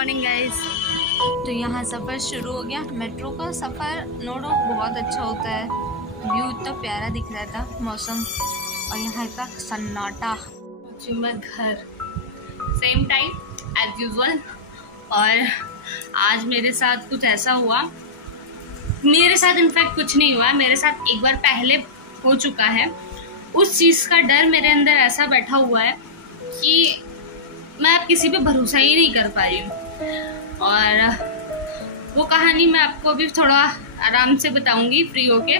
Morning guys. तो यहाँ सफ़र शुरू हो गया। मेट्रो का सफ़र नो डाउट बहुत अच्छा होता है। व्यू इतना प्यारा दिख रहा था, मौसम और यहाँ का सन्नाटा। मैं घर सेम टाइम एज यूजुअल। और आज मेरे साथ कुछ ऐसा हुआ, मेरे साथ इनफैक्ट कुछ नहीं हुआ, मेरे साथ एक बार पहले हो चुका है। उस चीज़ का डर मेरे अंदर ऐसा बैठा हुआ है कि मैं अब किसी पे भरोसा ही नहीं कर पा रही हूँ। और वो कहानी मैं आपको अभी थोड़ा आराम से बताऊंगी, फ्री होके।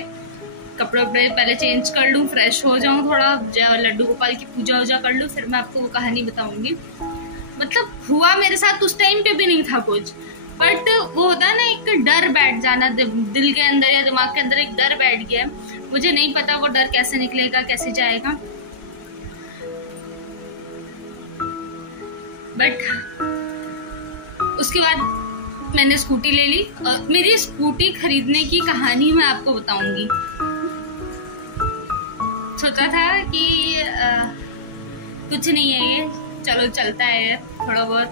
कपड़े वपड़े पहले चेंज कर लूँ, फ्रेश हो जाऊँ, थोड़ा लड्डू गोपाल की पूजा वूजा कर लूँ, फिर मैं आपको वो कहानी बताऊंगी। मतलब हुआ मेरे साथ उस टाइम पे भी नहीं था कुछ, बट वो होता है ना एक डर बैठ जाना दिल के अंदर या दिमाग के अंदर, एक डर बैठ गया। मुझे नहीं पता वो डर कैसे निकलेगा, कैसे जाएगा, बट उसके बाद मैंने स्कूटी ले ली। और मेरी स्कूटी खरीदने की कहानी मैं आपको बताऊंगी। सोचा था कि कुछ नहीं है ये, चलो चलता है, थोड़ा बहुत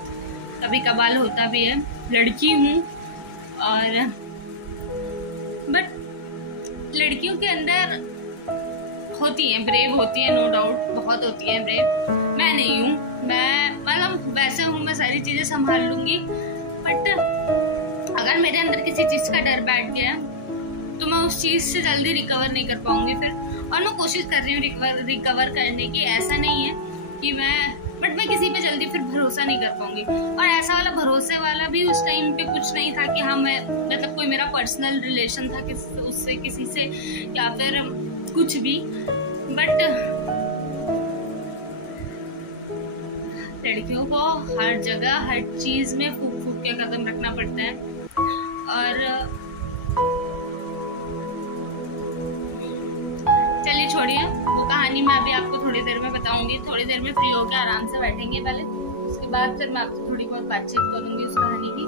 कभी कभार होता भी है, लड़की हूँ। और बट लड़कियों के अंदर होती है, ब्रेव होती है, नो डाउट बहुत होती है ब्रेव। मैं नहीं हूँ, मैं मतलब वैसे हूँ, मैं सारी चीजें संभाल लूंगी, बट अगर मेरे अंदर किसी चीज का डर बैठ गया तो मैं उस चीज से जल्दी रिकवर नहीं कर पाऊंगी फिर। और मैं कोशिश कर रही हूँ रिकवर करने की। ऐसा नहीं है कि मैं किसी पे जल्दी फिर भरोसा नहीं कर पाऊंगी। और ऐसा वाला भरोसे वाला भी उस टाइम पे कुछ नहीं था कि हाँ मैं मतलब कोई मेरा पर्सनल रिलेशन था उससे, किसी से, या फिर कुछ भी। बट लड़कियों को हर जगह हर चीज में फूक फूक के कदम रखना पड़ता है। और चलिए छोड़िए वो कहानी, मैं अभी आपको थोड़ी देर में बताऊंगी। थोड़ी देर में फ्री होकर आराम से बैठेंगे पहले, उसके बाद फिर मैं आपसे थोड़ी बहुत बातचीत करूंगी उस कहानी की।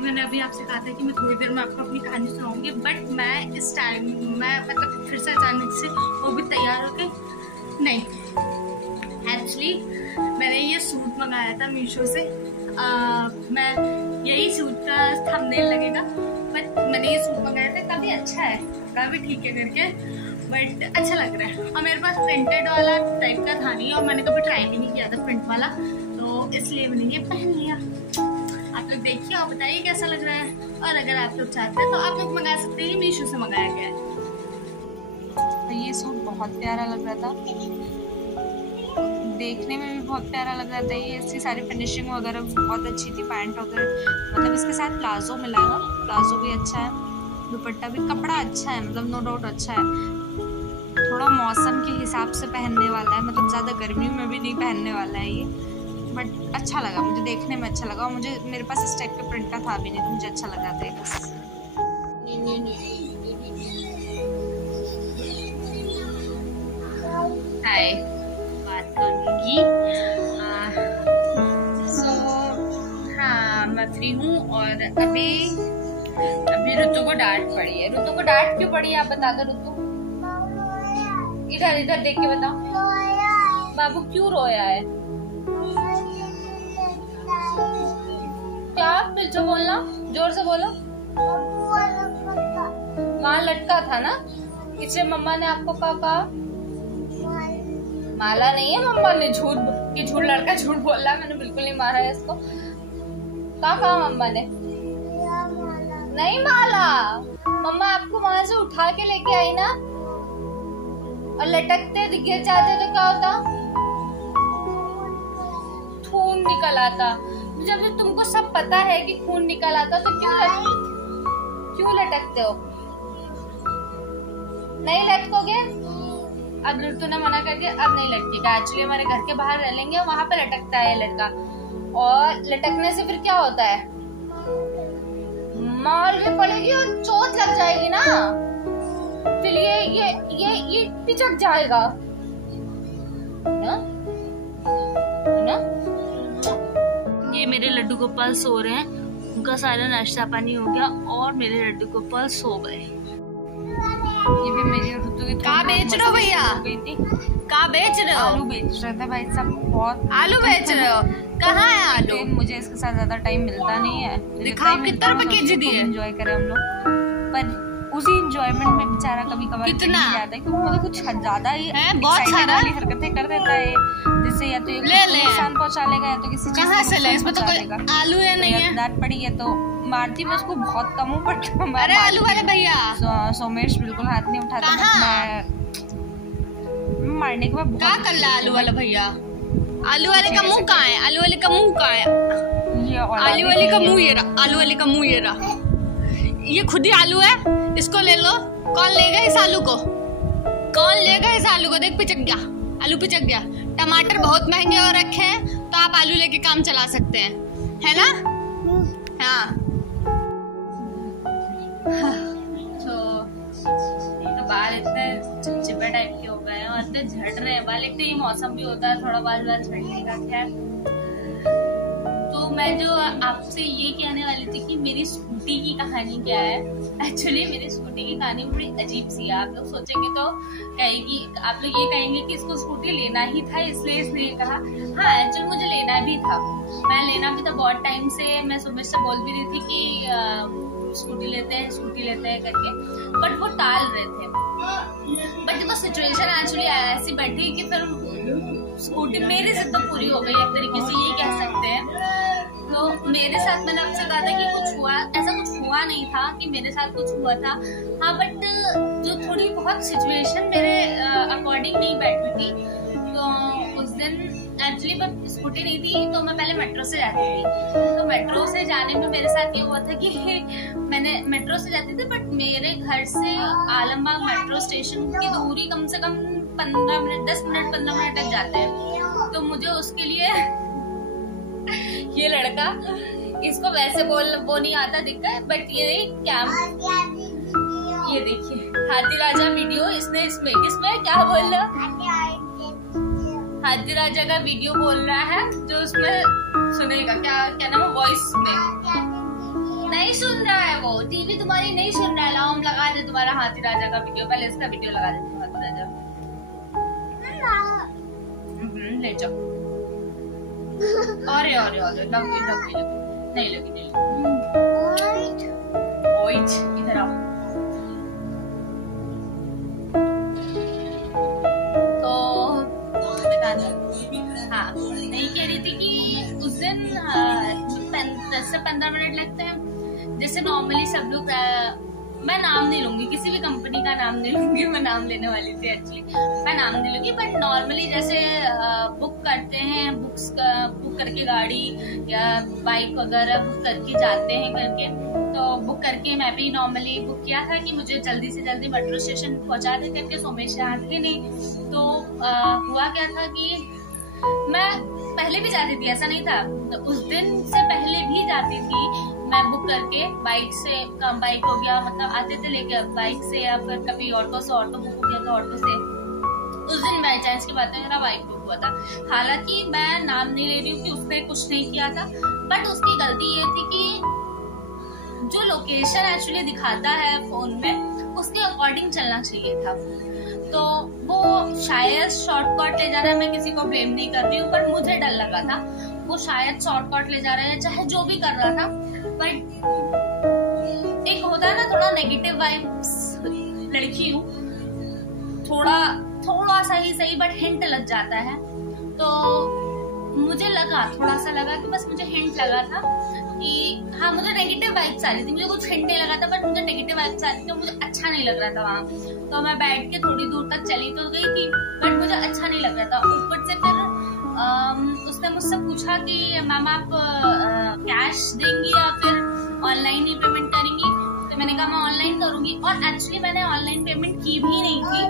मैंने अभी आपसे कहा था कि मैं थोड़ी देर में आपको अपनी कहानी सुनाऊंगी, बट मैं इस टाइम मैं मतलब फिर से अचानक से वो भी तैयार होके नहीं। एक्चुअली मैंने ये सूट मंगाया था मीशो से। मैं यही सूट का थंबनेल लगेगा, बट मैंने ये सूट मंगाया था, काफी अच्छा है, काफी ठीक है करके, बट अच्छा लग रहा है। और मेरे पास प्रिंटेड वाला टाइप का था नहीं, और मैंने कभी ट्राई भी नहीं किया था प्रिंट वाला, तो इसलिए मैंने ये पहन लिया। आप लोग देखिए और बताइए कैसा लग रहा है। और अगर आप लोग चाहते हैं तो आप लोग मंगा सकते हैं, मीशो से मंगाया गया है। तो ये सूट बहुत प्यारा लग रहा था, देखने में भी बहुत प्यारा लग रहा था। ये इसकी सारी फिनिशिंग वगैरह बहुत अच्छी थी, पैंट वगैरह, मतलब इसके साथ प्लाजो मिला है, प्लाजो भी अच्छा है, दुपट्टा भी, कपड़ा अच्छा है, मतलब नो डाउट अच्छा है। थोड़ा मौसम के हिसाब से पहनने वाला है, मतलब ज़्यादा गर्मियों में भी नहीं पहनने वाला है ये, बट अच्छा लगा मुझे, देखने में अच्छा लगा। और मुझे मेरे पास इस टाइप के प्रिंट का था भी नहीं, तो मुझे अच्छा लगा था बस। हाय, बात करूँगी। हाँ मैं फ्री हूँ। और अभी ऋतु को डांट पड़ी है। ऋतु को डांट क्यों पड़ी है आप बता दो ऋतु, इधर इधर देख के बताओ। बाबू क्यों रोया है? क्या? फिर से बोलना, जोर से बोलो। वहाँ लटका था ना, इसलिए मम्मा ने आपको कहा। माला नहीं है, मम्मा ने झूठ लड़का झूठ बोला, मैंने बिल्कुल नहीं मारा है इसको। कहा मम्मा ने? नहीं माला, मम्मा आपको वहां से उठा के लेके आई ना, और लटकते गिर जाते तो क्या होता? खून निकल आता। जब तुमको सब पता है कि खून निकल आता तो क्यों लटकते हो? नहीं लटकोगे? अब ऋतु ने मना कर दिया, अब नहीं लटकेगा। एक्चुअली हमारे घर के बाहर रह लेंगे, वहां पे लटकता है लड़का, और लटकने से फिर क्या होता है? मार भी पड़ेगी और चोट लग जाएगी ना, फिर ये पिचक जाएगा ना? ये मेरे लड्डू गोपाल सो रहे हैं, उनका सारा नाश्ता पानी हो गया और मेरे लड्डू गोपाल सो गए। ये भी मेरी ऋतु की कहाँ बेच रहे हो भैया? कहाँ बेच रहे हो? आलू बेच रहे थे भाई साहब, बहुत आलू बेच रहे हो। कहाँ है आलू? मुझे इसके साथ ज्यादा टाइम मिलता नहीं है। दिखाओ कितना रुपए केजी दिए। एंजॉय करें हम लोग, पर उसी एंजॉयमेंट में बेचारा कभी कभार कितना जाता है, क्योंकि मतलब कुछ ज्यादा ही बहुत सारा हरकतें कर देता है, जिससे या तो नुकसान पहुंचा लेगा या तो किसी चीज कहाँ से ले। इसमें तो कोई आलू है नहीं है। डांट पड़ी है तो मारती मैं उसको बहुत कम हूँ, बट अरे आलू वाले भैया सोमेश बिल्कुल हाथ नहीं उठाता। मारने के बाद क्या कर रहा आलू वाला भैया? आलू वाले का मुंह कहाँ है? आलू वाले का मुंह कहाँ है? आलू वाले का मुंह ये रहा, आलू वाले का मुंह ये रहा। ये खुद ही आलू है, इसको ले लो। कौन लेगा इस आलू को? कौन लेगा इस आलू को? देख पिचक गया, आलू पिचक गया। टमाटर बहुत महंगे हो रखे हैं, तो आप आलू लेके काम चला सकते हैं, है ना? हाँ। तो बाल इतने चिपचिपे टाइप के हो गए हैं और इतने झड़ रहे हैं बाल। एक तो ये मौसम भी होता है थोड़ा बाल झड़ने का। खैर, तो मैं जो आपसे ये कहने वाली थी कि मेरी स्कूटी की कहानी क्या है। एक्चुअली मेरी स्कूटी की कहानी बड़ी अजीब सी है। आप लोग सोचेंगे तो कहेगी, आप लोग ये कहेंगे कि इसको स्कूटी लेना ही था इसलिए इसने ये कहा। हाँ, एक्चुअली मुझे लेना भी था, मैं लेना भी था बहुत टाइम से। मैं सुबह से बोल भी रही थी कि स्कूटी लेते हैं करके, बट वो टाल रहे थे। बट वो सिचुएशन एक्चुअली ऐसी बैठी कि फिर स्कूटी मेरी जिद तो पूरी हो गई एक तरीके से, ये कह सकते हैं। तो मेरे साथ मैंने आपसे कहा था कि कुछ हुआ, ऐसा कुछ हुआ नहीं था कि मेरे साथ कुछ हुआ था। हाँ, बट जो थोड़ी बहुत सिचुएशन मेरे अकॉर्डिंग नहीं बैठी थी। तो उस दिन एक्चुअली स्कूटी नहीं थी, तो मैं पहले मेट्रो से जाती थी। तो मेट्रो से जाने में मेरे साथ ये हुआ था कि मैंने मेट्रो से जाती थी, बट मेरे घर से आलमबाग मेट्रो स्टेशन की दूरी कम से कम 15 मिनट 10 मिनट 15 मिनट तक जाते हैं। तो मुझे उसके लिए ये लड़का, इसको वैसे वो नहीं आता दिक्कत, बट ये क्या, ये देखिए हाथी राजा वीडियो, इसमें क्या बोल रहा, हाथी राजा का वीडियो बोल रहा है, जो उसमें सुनेगा क्या नाम है, वॉइस में नहीं सुन रहा है। वो टीवी तुम्हारी नहीं सुन रहा है। लाओ हम लगा दे तुम्हारा हाथी राजा का वीडियो, पहले इसका वीडियो लगा देते हाथी राजा। ले जाओ। अरे लगी नहीं लगी। इधर आओ। हाँ, नहीं कह रही थी कि उस दिन 10 से 15 मिनट लगते हैं। जैसे नॉर्मली सब लोग, मैं नाम नहीं लूंगी, किसी भी कंपनी का नाम नहीं लूंगी, मैं नाम लेने वाली थी एक्चुअली, मैं नाम नहीं लूंगी, बट नॉर्मली जैसे बुक करते हैं, बुक करके गाड़ी या बाइक वगैरह बुक करके जाते हैं करके, तो बुक करके मैं भी नॉर्मली बुक किया था कि मुझे जल्दी से जल्दी मेट्रो स्टेशन पहुंचा दे करके। सोमेश आते नहीं, तो हुआ क्या था कि मैं पहले भी जाती थी, ऐसा नहीं था। तो उस दिन से पहले भी जाती थी मैं बुक करके, बाइक से, बाइक हो गया, मतलब आते थे लेके बाइक से, या फिर कभी ऑटो से, ऑटो बुक हो गया तो ऑटो से। उस दिन बाई चांस की बात है, मेरा बाइक बुक हुआ था। हालांकि मैं नाम नहीं ले रही हूँ कि उसने कुछ नहीं किया था, बट उसकी गलती ये थी कि जो लोकेशन एक्चुअली दिखाता है फोन में, उसके अकॉर्डिंग चलना चाहिए था। तो वो शायद शॉर्टकट ले जा रहा है, मैं किसी को ब्लेम नहीं कर रही हूँ, पर मुझे डर लगा था वो शायद शॉर्टकट ले जा रहा है, चाहे जो भी कर रहा था। बट एक होता है ना थोड़ा नेगेटिव वाइब्स, लड़की हूँ, थोड़ा सा ही सही बट हिंट लग जाता है। तो मुझे लगा, थोड़ा सा लगा कि बस मुझे हिंट लगा था कि हाँ, मुझे नेगेटिव वाइब्स आ रही थी, मुझे कुछ हिंट नहीं लगा था, बट मुझे नेगेटिव वाइब्स आ रही थी, मुझे अच्छा नहीं लग रहा था वहाँ। तो मैं बैठ के थोड़ी दूर तक चली तो गई थी, बट मुझे अच्छा नहीं लग रहा था। ऊपर से फिर उसने मुझसे पूछा कि मैम आप कैश देंगी या फिर ऑनलाइन ही पेमेंट करेंगी? तो मैंने कहा मैं ऑनलाइन करूंगी, और एक्चुअली मैंने ऑनलाइन पेमेंट की भी नहीं थी।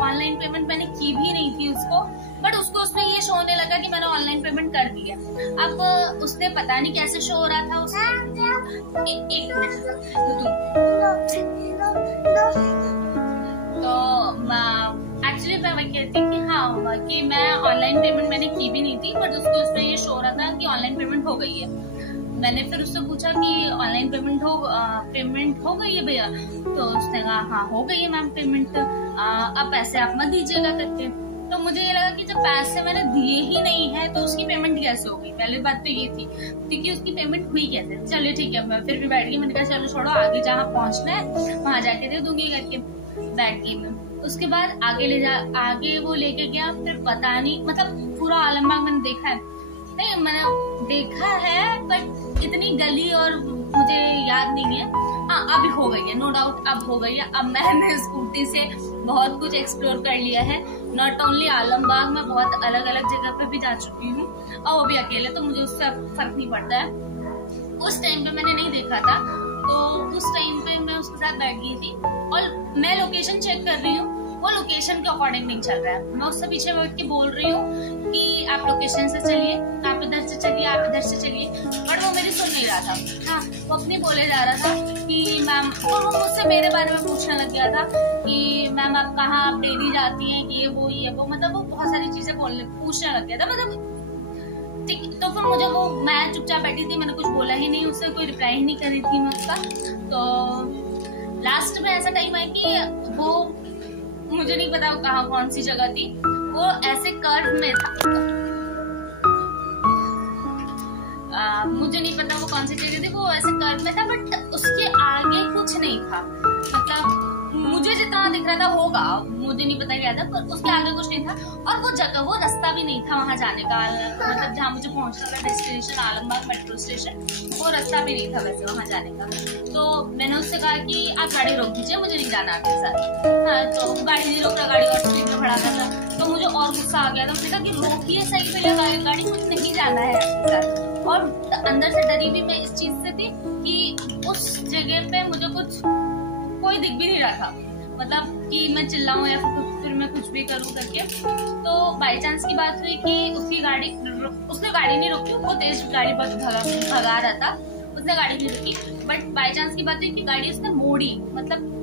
ऑनलाइन पेमेंट मैंने की भी नहीं थी उसको, बट उसको उसमें ये शो होने लगा कि मैंने ऑनलाइन पेमेंट कर दिया। अब उसने पता नहीं कैसे शो हो रहा था उसमें। एक मिनट, तो एक्चुअली मैं वही कहती कि हाँ, कि मैं ऑनलाइन पेमेंट मैंने की भी नहीं थी, बट उसको उसमें ये शो हो रहा था कि ऑनलाइन पेमेंट हो गई है। मैंने फिर उससे पूछा कि ऑनलाइन पेमेंट हो गई है भैया? तो उसने कहा हाँ हो गई है मैम पेमेंट, अब पैसे आप मत दीजिएगा करके। तो मुझे ये लगा कि जब पैसे मैंने दिए ही नहीं है तो उसकी पेमेंट कैसे होगी, पहली बात तो ये थी, क्योंकि उसकी पेमेंट हुई कैसे। चलिए ठीक है, मैं फिर भी बैठ गई, मैंने कहा चलो छोड़ो, आगे जहाँ पहुंचना है वहां जाके दे दूंगी करके बैठ गई मैं। उसके बाद आगे वो लेके गया, फिर पता नहीं, मतलब पूरा आलमबाग मैंने देखा है, नहीं मैंने देखा है बट इतनी गली और मुझे याद नहीं है। हाँ अब हो गई है, नो डाउट अब हो गई है। अब मैंने स्कूटी से बहुत कुछ एक्सप्लोर कर लिया है, नॉट ओनली आलमबाग, मैं बहुत अलग अलग जगह पे भी जा चुकी हूँ और वो भी अकेले, तो मुझे उससे फर्क नहीं पड़ता है। उस टाइम पे मैंने नहीं देखा था, तो उस टाइम पे मैं उसके साथ बैठ गई थी और मैं लोकेशन चेक कर रही हूँ, वो लोकेशन के अकॉर्डिंग नहीं चल रहा है। मैं उससे पीछे बैठ के बोल रही हूँ कि आप लोकेशन से चलिए, आप इधर से चलिए, आप इधर से चलिए, बट वो मेरी सुन नहीं रहा था। हाँ वो अपने बोले जा रहा था कि मैम, और वो मुझसे मेरे बारे में पूछने लग गया था कि मैम आप कहाँ, आप डेली जाती हैं, ये वो, मतलब वो बहुत सारी चीजें पूछने लग गया था। मतलब ठीक, तो फिर मुझे वो, मैं चुपचाप बैठी थी, मैंने कुछ बोला ही नहीं, उससे कोई रिप्लाई ही नहीं कर रही थी मैं उसका। तो लास्ट में ऐसा टाइम आया कि वो, मुझे नहीं पता वो कहाँ, कौन सी जगह थी, वो ऐसे कर्व में था, मुझे नहीं पता वो कौन सी जगह थी, वो ऐसे कर्व में था बट उसके आगे कुछ नहीं था। मतलब मुझे जितना दिख रहा था होगा, मुझे नहीं पता क्या था, पर उसके आगे कुछ नहीं था। और वो जगह, वो रास्ता भी नहीं था वहां जाने का, मतलब जहाँ मुझे पहुंचना था डेस्टिनेशन आलमबाग मेट्रो स्टेशन, वो रास्ता भी नहीं था वैसे वहां जाने का। तो मैंने उससे कहा कि आप गाड़ी रोक दीजिए, मुझे नहीं जाना आपके साथ। हाँ तो गाड़ी नहीं रोक रहा, गाड़ी और स्पीड में बढ़ा था, तो मुझे और गुस्सा आ गया था। मैंने कहा कि रोकिए सही पे लगा, गाड़ी कुछ नहीं जाना है आपके साथ। और अंदर से डरी भी मैं इस चीज से थी कि उस जगह पे मुझे कुछ कोई दिख भी नहीं रहा था, मतलब कि मैं चिल्लाऊं या फिर मैं कुछ भी करूं करके। तो बाय चांस की बात हुई कि उसने गाड़ी नहीं रोकी, वो तेज गाड़ी भगा रहा था, उसने गाड़ी नहीं रोकी, बट बाय चांस की बात हुई कि गाड़ी उसने मोड़ी, मतलब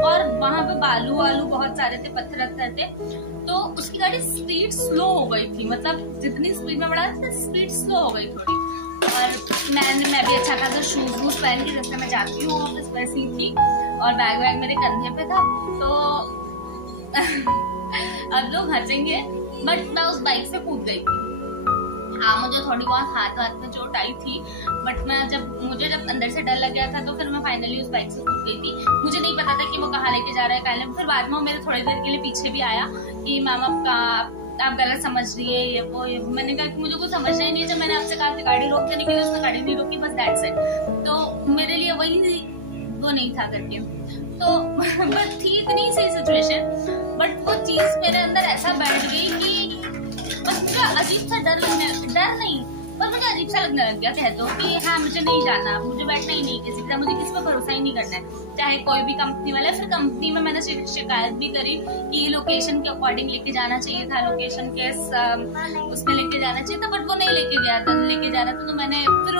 और वहां पे बालू वालू बहुत सारे थे, पत्थर थे, तो उसकी गाड़ी स्पीड स्लो हो गई थी, मतलब जितनी स्पीड में बढ़ा था स्पीड स्लो हो गई थोड़ी। और मैं भी अच्छा खासा शूज वूज पहन के, जैसे मैं जाती हूँ ऑफिस वैसी ही थी, और बैग मेरे कंधे पे था। तो अब लोग हंसेंगे बट मैं उस बाइक से कूद गई थी। हाँ मुझे थोड़ी बहुत हाथ में चोट आई थी, बट मुझे जब अंदर से डर लग गया था तो फिर मैं फाइनली उस बाइक से कूद गई थी। मुझे नहीं पता था कि वो कहाँ लेके जा रहा है काले। फिर बाद में वो मेरे थोड़ी देर के लिए पीछे भी आया कि मैम आप गलत समझ रही है, ये वो। मैंने कहा कि मुझे कुछ समझना ही नहीं है, जब मैंने आपसे कहा कि गाड़ी रोक देने के लिए, उसने गाड़ी नहीं रोकी, बस दैट्स इट। तो मेरे लिए वही वो नहीं था करके, तो बस थी इतनी सही सिचुएशन, बट वो चीज मेरे अंदर ऐसा बैठ गई कि बस मुझे अजीब सा डर नहीं, पर मुझे अजीब सा लगने लग गया, कह दो कि हाँ मुझे नहीं जाना, मुझे बैठना ही नहीं किसी का, मुझे किसी पर भरोसा ही नहीं करना है, चाहे कोई भी कंपनी वाला। फिर कंपनी में मैंने शिकायत भी करी कि लोकेशन के अकॉर्डिंग लेके जाना चाहिए था, लोकेशन के उसमें लेके जाना चाहिए था, बट वो नहीं लेके जा रहा था। तो मैंने फिर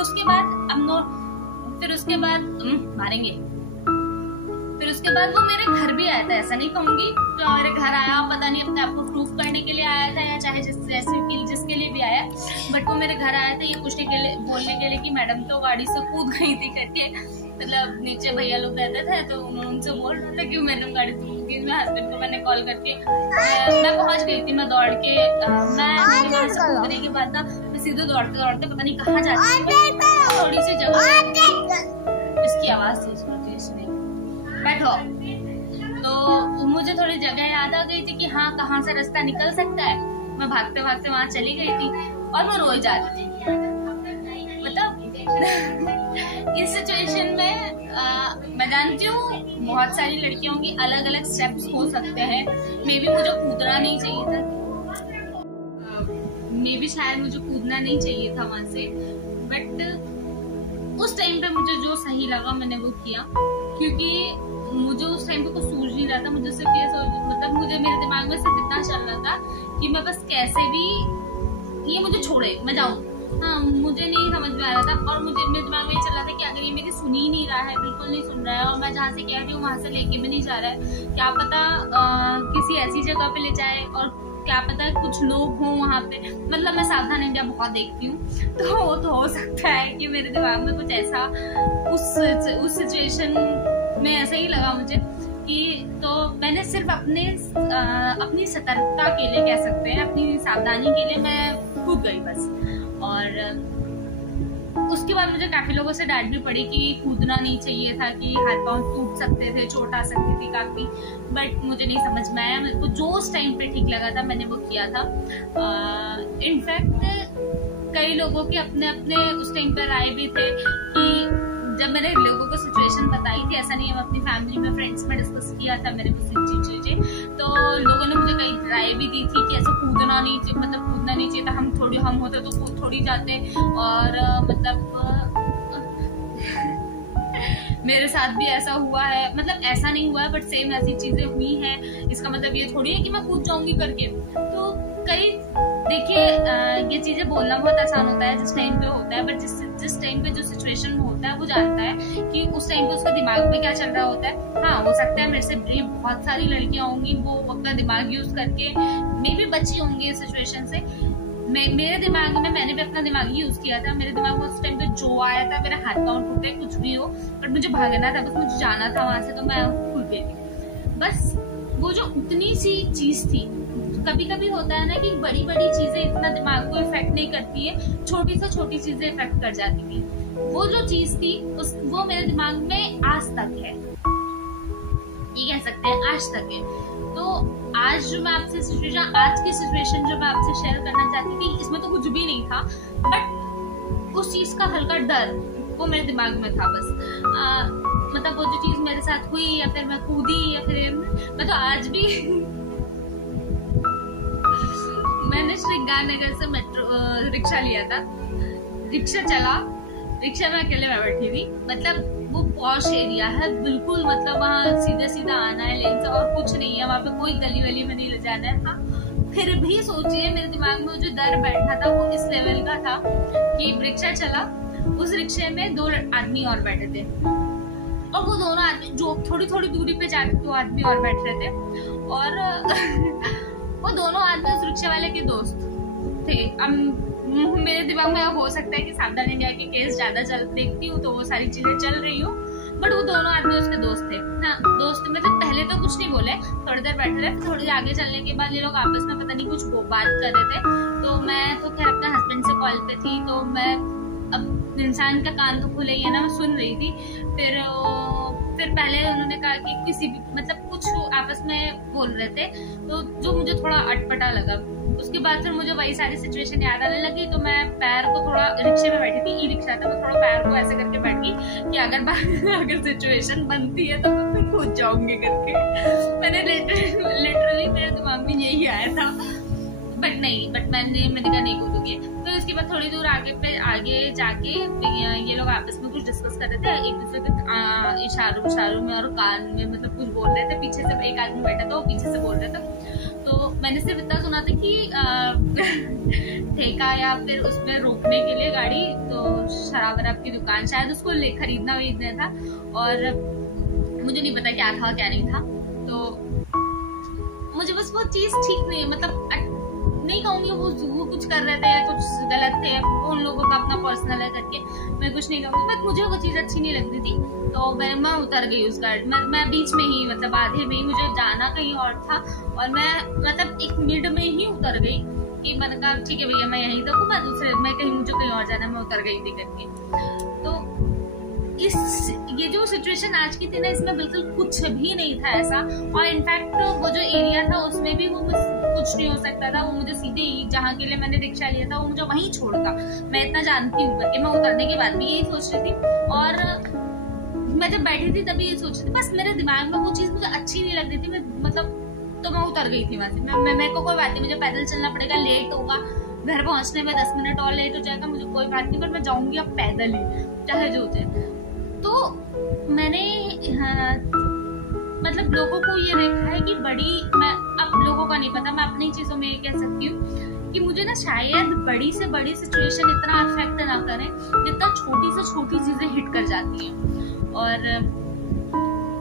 उसके बाद वो मेरे घर भी आया था, ऐसा नहीं कहूंगी, तो मेरे घर आया, पता नहीं अपने आप को प्रूफ करने के लिए आया था या चाहे जिसके लिए भी आया, बट वो मेरे घर आया था ये पूछने के लिए, बोलने के लिए कि मैडम तो गाड़ी से कूद गई थी करके। मतलब नीचे भैया लोग रहते थे तो उनसे बोल रहा था कि मैडम गाड़ी से कूद गई। मेरे हस्बैंड को मैंने कॉल करके, मैं पहुंच गई थी, मैं दौड़ के, मैं कूदने के बाद मैं सीधे दौड़ते पता नहीं कहाँ जाती थी, थोड़ी सी जगह, इसकी आवाज थी बैठो। तो मुझे थोड़ी जगह याद आ गई थी कि हाँ कहाँ से रास्ता निकल सकता है। मैं भागते भागते वहां चली गई थी और मैं रोज जाती थी। मतलब इस सिचुएशन में मैं जानती हूँ बहुत सारी लड़कियों की अलग अलग स्टेप्स हो सकते हैं। मे बी मुझे कूदना नहीं चाहिए था, मे बी शायद मुझे कूदना नहीं चाहिए था वहां से, बट उस टाइम पे मुझे जो सही लगा मैंने वो किया, क्योंकि मुझे उस टाइम पे कुछ सूझ नहीं रहा था। मुझे सिर्फ ये मतलब मुझे मेरे दिमाग में सिर्फ इतना चल रहा था कि मैं बस कैसे भी ये मुझे छोड़े, मैं जाऊँ। हाँ मुझे नहीं समझ में आ रहा था, और मुझे मेरे दिमाग में ये चल रहा था कि अगर ये मेरी सुन ही नहीं रहा है, बिल्कुल नहीं सुन रहा है, और मैं जहाँ से कह रही हूँ वहां से लेके भी नहीं जा रहा है, क्या पता किसी ऐसी जगह पे ले जाए, और क्या पता कुछ लोग हों वहाँ पे। मतलब मैं सावधान इंडिया बहुत देखती हूँ, तो हो सकता है कि मेरे दिमाग में कुछ ऐसा उस सिचुएशन में ऐसा ही लगा मुझे कि, तो मैंने सिर्फ अपनी सतर्कता के लिए कह सकते हैं, अपनी सावधानी के लिए मैं कूद गई बस। और उसके बाद मुझे काफी लोगों से डांट भी पड़ी कि कूदना नहीं चाहिए था, कि हाथ पांव टूट सकते थे, चोट आ सकती थी काफी। बट मुझे नहीं समझ में आया, मेरे को जो उस टाइम पे ठीक लगा था मैंने वो किया था। इनफैक्ट कई लोगों के अपने अपने उस टाइम पे राय भी थे कि जब मैंने लोगों को सिचुएशन बताई थी, ऐसा नहीं है, अपनी फैमिली में फ्रेंड्स में डिस्कस किया था मैंने कुछ चीजें, तो लोगों ने मुझे कई राय भी दी थी कि ऐसा कूदना नहीं चाहिए, मतलब कूदना नहीं चाहिए था, हम होते तो कूद थोड़ी जाते। और मेरे साथ भी ऐसा हुआ है, मतलब ऐसा नहीं हुआ है बट सेम ऐसी चीजें हुई हैं। इसका मतलब ये थोड़ी है कि मैं कूद जाऊंगी करके। तो कई देखिए, ये चीजें बोलना बहुत आसान होता है जिस टाइम पे होता है, बट जिस टाइम पे जो सिचुएशन में होता है वो जानता है कि उस टाइम पे उसका दिमाग में क्या चल रहा होता है। हाँ, हो सकता है मेरे से बहुत सारी लड़कियां होंगी, वो अपना दिमाग यूज करके मे भी बची होंगी इस सिचुएशन से। मेरे दिमाग में, मैंने भी अपना दिमाग ही यूज किया था। मेरे दिमाग में उस टाइम पे जो आया था, मेरा हाथ पांव टूटे कुछ भी हो, बट मुझे भागना था, बस मुझे जाना था वहां से, तो मैं खुल गई थी बस। वो जो उतनी सी चीज थी, कभी कभी होता है ना कि बड़ी बड़ी चीजें इतना दिमाग को इफेक्ट नहीं करती है, छोटी से छोटी चीजें इफेक्ट कर जाती थी। वो जो चीज थी वो मेरे दिमाग में आज तक है, ये कह सकते हैं आज तक है। तो आज जो मैं आपसे सिचुएशन, आज की सिचुएशन जो मैं आपसे शेयर करना चाहती थी, इसमें तो कुछ भी नहीं था, बट उस चीज का हल्का डर वो मेरे दिमाग में था बस। मतलब वो जो चीज मेरे साथ हुई, या फिर मैं कूदी, या फिर मैं तो आज भी मैंने श्रृंगारनगर से रिक्शा लिया था, रिक्शा चला, रिक्शा में अकेले मैं बैठी थी। मतलब वो पॉश एरिया है बिल्कुल, मतलब वहाँ सीधा सीधा आना है लेन से और कुछ नहीं है, वहाँ पे कोई गली वली में नहीं ले जाना है। हाँ, फिर भी सोचिए मेरे दिमाग में जो डर बैठा था वो इस लेवल का था कि रिक्शा चला, उस रिक्शे में 2 आदमी और बैठे थे, और वो दोनों आदमी जो थोड़ी थोड़ी दूरी पे जाके 2 आदमी और बैठ रहे थे, और वो दोनों आदमी उस रिक्शा वाले के दोस्त थे। अब मेरे दिमाग में हो सकता है कि सावधान इंडिया के केस ज्यादा देखती हूँ तो वो सारी चीजें चल रही हो, बट वो दोनों आदमी उसके दोस्त थे ना। दोस्त मतलब पहले तो कुछ नहीं बोले, थोड़ी देर बैठे रहे, थोड़ी देर आगे चलने के बाद ये लोग आपस में पता नहीं कुछ बात कर रहे थे। तो मैं तो खैर अपने हस्बैंड से कॉल पे थी, तो मैं, अब इंसान का कान तो खुले ही है ना, मैं सुन रही थी। फिर पहले उन्होंने कहा कि किसी भी, मतलब कुछ आपस में बोल रहे थे, तो जो मुझे थोड़ा अटपटा लगा। उसके बाद फिर मुझे वही सारी सिचुएशन याद आने लगी, तो मैं पैर को थोड़ा, रिक्शे में बैठी थी, ई रिक्शा था, मैं थोड़ा पैर को ऐसे करके बैठ गई कि अगर सिचुएशन बनती है तो मैं फिर कूद जाऊंगी करके। मैंने लिटरली मेरे दिमाग में यही आया था, बट मैंने कहा नहीं कूदूंगी। तो इसके बाद थोड़ी दूर आगे जाके ये लोग आपस में कुछ डिस्कस कर रहे थे, एक दूसरे के इशारों में और कान में मतलब कुछ बोल रहे थे। पीछे से एक आदमी बैठा था, वो पीछे से बोल रहे थे। तो मैंने सिर्फ इतना सुना था कि ठेका या फिर उसमें रोकने के लिए गाड़ी, तो शराब वराब की दुकान, शायद उसको खरीदना था, और मुझे नहीं पता क्या था क्या नहीं था। तो मुझे बस वो चीज ठीक नहीं, मतलब नहीं कहूंगी वो कुछ कर रहे थे या कुछ गलत थे, उन लोगों का अपना पर्सनल है करके मैं कुछ नहीं कहूंगी, बट मुझे वो चीज अच्छी नहीं लगती थी। तो मैं उतर गई उस गाड़ी में, मैं बीच में ही, मतलब आधे में ही, मुझे जाना कहीं और था, और मैं मतलब एक मिड में ही उतर गई कि मैंने कहा ठीक है भैया मैं यहीं तक हूँ, मैं कहीं, मुझे कहीं और जाना, मैं उतर गई थी करके। तो ये जो सिचुएशन आज की थी ना, इसमें बिल्कुल कुछ भी नहीं था ऐसा, और इनफैक्ट वो जो एरिया था उसमें भी वो कुछ नहीं हो सकता था। वो मुझे सीधे ही, जहाँ के लिए मैंने रिक्शा लिया था, वो मुझे वहीं छोड़ता। मैं इतना जानती हूँ करके मैं उतरने के बाद भी यही सोच रही थी, और मैं जब बैठी थी तभी ये सोच रही थी, बस मेरे दिमाग में वो चीज मुझे अच्छी नहीं लग रही थी, मतलब तो मैं उतर गई थी वहां से। मेरे को कोई बात नहीं, मुझे पैदल चलना पड़ेगा, लेट होगा, घर पहुंचने में 10 मिनट और लेट हो जाएगा, मुझे कोई बात नहीं, पर मैं जाऊंगी अब पैदल ही, चाहे जो हो जाए। तो मैंने मतलब लोगों को ये देखा है कि मैं, अब लोगों का नहीं पता, मैं अपनी चीजों में ये कह सकती हूँ कि मुझे ना शायद बड़ी से बड़ी सिचुएशन इतना अफेक्ट ना करें जितना छोटी से छोटी चीजें हिट कर जाती हैं। और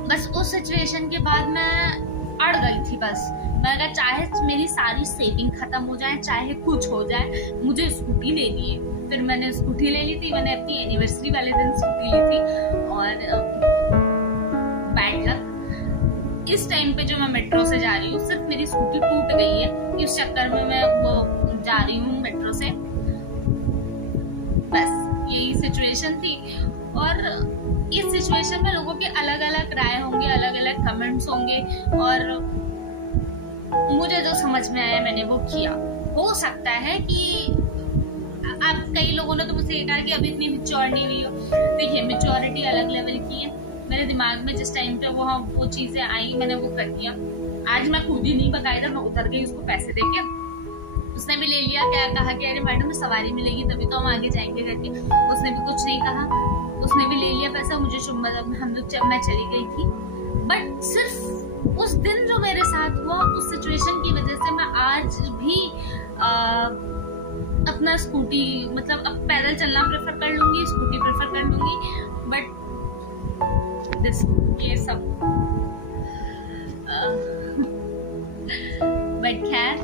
बस उस सिचुएशन के बाद मैं अड़ गई थी। बस मैं अगर चाहे मेरी सारी सेविंग खत्म हो जाए, चाहे कुछ हो जाए, मुझे स्कूटी लेनी है। फिर मैंने स्कूटी ले ली थी, मैंने अपनी एनिवर्सरी वाले दिन स्कूटी ली थी। और बैड लक, इस टाइम पे जो मैं मेट्रो से जा रही हूँ, सिर्फ मेरी स्कूटी टूट गई है, इस चक्कर में मैं वो जा रही हूँ मेट्रो से। बस यही सिचुएशन थी। और इस सिचुएशन में लोगों के अलग अलग राय होंगे, अलग अलग कमेंट्स होंगे, और मुझे जो समझ में आया मैंने वो किया। हो सकता है कि आप कई लोगों ने तो मुझसे कहा कि अभी इतनी मैच्योर नहीं हुई हो। देखिए, मैच्योरिटी अलग लेवल की है। मेरे दिमाग में जिस टाइम पे वो चीजें आई, मैंने वो कर दिया। आज मैं खुद ही नहीं बकायदा मैं उतर गई उसको पैसे देके। उसने भी ले लिया, क्या कहा कि अरे मैडम सवारी मिलेगी तभी तो हम आगे जाएंगे करके। उसने भी कुछ नहीं कहा, उसने भी ले लिया पैसा। मुझे हम लोग मैं चली गई थी। बट सिर्फ उस दिन जो मेरे साथ हुआ, उस सिचुएशन की वजह से मैं आज भी अपना स्कूटी मतलब अब पैदल चलना प्रेफर कर लूंगी, स्कूटी प्रेफर कर लूंगी। बट ये सब बट खैर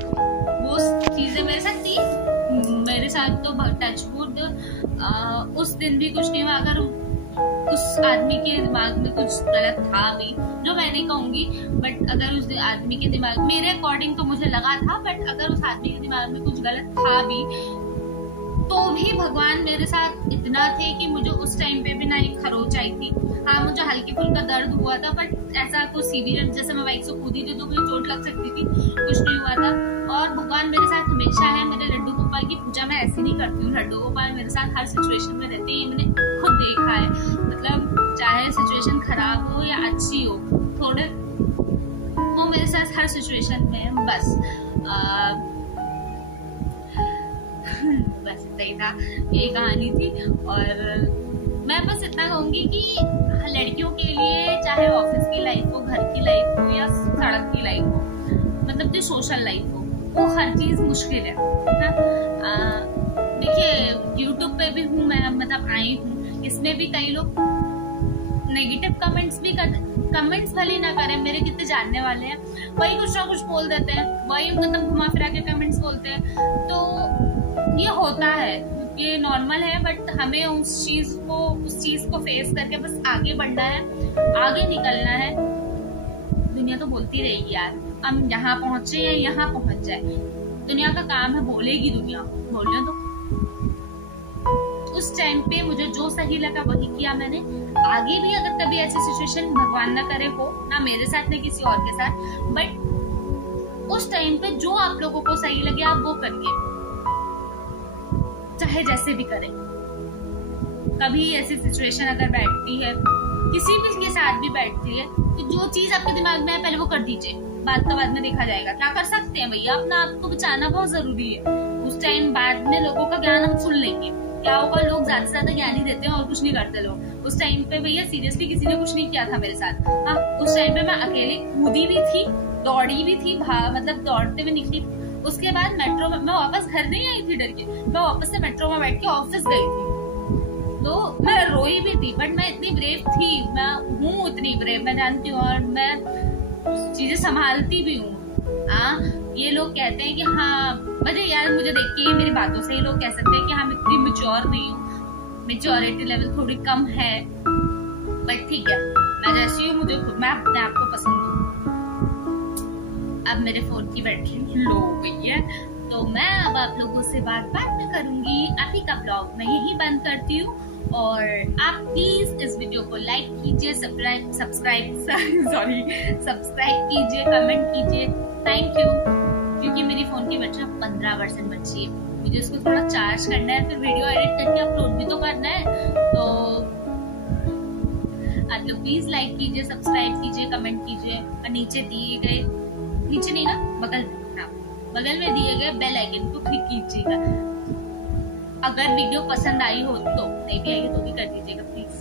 वो चीजें मेरे साथ थी। मेरे साथ तो टचवुड उस दिन भी कुछ नहीं हुआ। अगर उस आदमी के दिमाग में कुछ गलत था भी, जो मैं नहीं कहूंगी, बट अगर उस आदमी के दिमाग, मेरे अकॉर्डिंग तो मुझे लगा था, बट अगर उस आदमी के दिमाग में कुछ गलत था भी, तो भी भगवान मेरे साथ इतना थे कि मुझे उस टाइम पे भी ना एक खरोच आई थी। हाँ, मुझे हल्की फुल्का दर्द हुआ था, बट ऐसा कोई सीवियर, जैसे मैं बाइक से कूदी थी तो मुझे चोट लग सकती थी, कुछ नहीं हुआ था। और भगवान मेरे साथ हमेशा है। मेरे लड्डू गोपाल की पूजा मैं ऐसी नहीं करती हूँ। लड्डू गोपाल मेरे साथ हर सिचुएशन में रहते हैं, मैंने खुद देखा है। मतलब चाहे सिचुएशन खराब हो या अच्छी हो, थोड़े वो मेरे साथ हर सिचुएशन में है। बस इतना ही था, ये कहानी थी। और मैं बस इतना कहूंगी कि लड़कियों के लिए चाहे ऑफिस की लाइफ हो, घर की लाइफ हो या सड़क की लाइफ हो, मतलब जो सोशल लाइफ हो, वो हर चीज मुश्किल है। देखिए, यूट्यूब पे भी हूँ मैं, मतलब आई हूँ, इसमें भी कई लोग नेगेटिव कमेंट्स भी कमेंट्स भले ना करें, मेरे कितने जानने वाले हैं, वही कुछ ना कुछ बोल देते हैं, वही मतलब घुमा फिरा के कमेंट्स बोलते हैं। तो ये होता है, ये नॉर्मल है। बट हमें उस चीज को फेस करके बस आगे बढ़ना है, आगे निकलना है। दुनिया तो बोलती रहेगी यार, हम यहाँ पहुंचे या यहाँ पहुंच जाए, दुनिया का काम है, बोलेगी दुनिया, बोलने तो। उस टाइम पे मुझे जो सही लगा वही किया मैंने। आगे भी अगर कभी ऐसी सिचुएशन भगवान ना करे हो, ना मेरे साथ ना किसी और के साथ, बट उस टाइम पे जो आप लोगों को सही लगे आप वो करिए, चाहे जैसे भी करें। कभी ऐसी सिचुएशन अगर बैठती है, किसी भी के साथ भी बैठती है, तो जो चीज आपके दिमाग में है पहले वो कर दीजिए, बाद का बाद में देखा जाएगा। क्या कर सकते हैं भैया, अपना आप को बचाना बहुत जरूरी है। उस टाइम बाद में लोगों का ज्ञान हम सुन लेंगे, क्या होगा, लोग ज्यादा से ज्यादा ज्ञान ही देते हैं और कुछ नहीं करते लोग। उस टाइम पे भैया सीरियसली किसी ने कुछ नहीं किया था मेरे साथ। हाँ, उस टाइम पे मैं अकेले कूदी भी थी, दौड़ी भी थी, मतलब दौड़ते हुए निकली। उसके बाद मेट्रो में मैं वापस घर नहीं आई थी डर के, मैं वापस से मेट्रो में बैठ के ऑफिस गई थी। तो मैं रोई भी थी, बट मैं इतनी ब्रेव थी, मैं हूँ उतनी ब्रेव, मैं जानती हूँ, और मैं चीजें संभालती भी हूँ। ये लोग कहते हैं कि हाँ, मुझे यार, मुझे देख के मेरी बातों से ही लोग कह सकते हैं कि हम इतनी मैच्योर नहीं हूँ, मैच्योरिटी लेवल थोड़ी कम है। बट ठीक है, मैं जैसी हूँ, मैं अपने आप को पसंद हूँ। अब मेरे फोन की बैटरी लो हो गई है, तो मैं अब आप लोगों से बात में करूंगी। अभी का ब्लॉग मैं यही बंद करती हूँ, और आप प्लीज इस वीडियो को लाइक कीजिए, सब्सक्राइब कीजिए, कमेंट कीजिए। Thank you. क्योंकि मेरी फोन की बैटरी 15% बची है, मुझे उसको थोड़ा चार्ज करना है, फिर वीडियो एडिट करके अपलोड भी तो करना है। तो आप लोग प्लीज लाइक कीजिए, सब्सक्राइब कीजिए, कमेंट कीजिए, और नीचे दिए गए, नीचे नहीं ना, बगल में दिए गए बेल आइकन को क्लिक कीजिएगा। अगर वीडियो पसंद आई हो तो, नहीं भी आई तो भी कर दीजिएगा प्लीज।